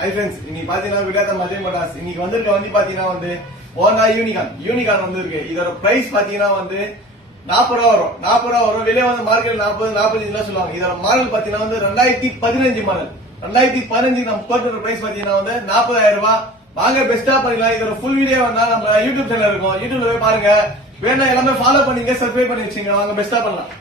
Hi friends, இன்னைக்கு பாத்தீங்கன்னா விளையாட்ட மதியம் மட்டாஸ் இன்னைக்கு வந்திருக்க வண்டி பாத்தீங்கன்னா வந்து ஹோண்டா யூனிகான் வந்திருக்கு. இதோட பிரைஸ் பாத்தீங்கன்னா வந்து 40 ரூபா வரும். 40 ரூபா வரும். வெளியே வந்து மார்க்கெட் 40-45 சொல்லுவாங்க. இதோட மாடல் பாத்தீங்கன்னா வந்து 2015 மாடல். 2015 நம்ம போட்டுற பிரைஸ் பாத்தீங்கன்னா வந்து 40,000 ரூபாய். வாங்க பெஸ்டா பண்ணிக்கலாம். இதோட ஃபுல் வீடியோ வேணா நம்ம யூடியூப் சேனல் இருக்கும், யூடியூப்ல போய் பாருங்க. வேணா எல்லாமே ஃபாலோ பண்ணீங்க, சப்ஸ்கிரைப் பண்ணி வச்சுங்க. வாங்க பெஸ்டா பண்ணலாம்.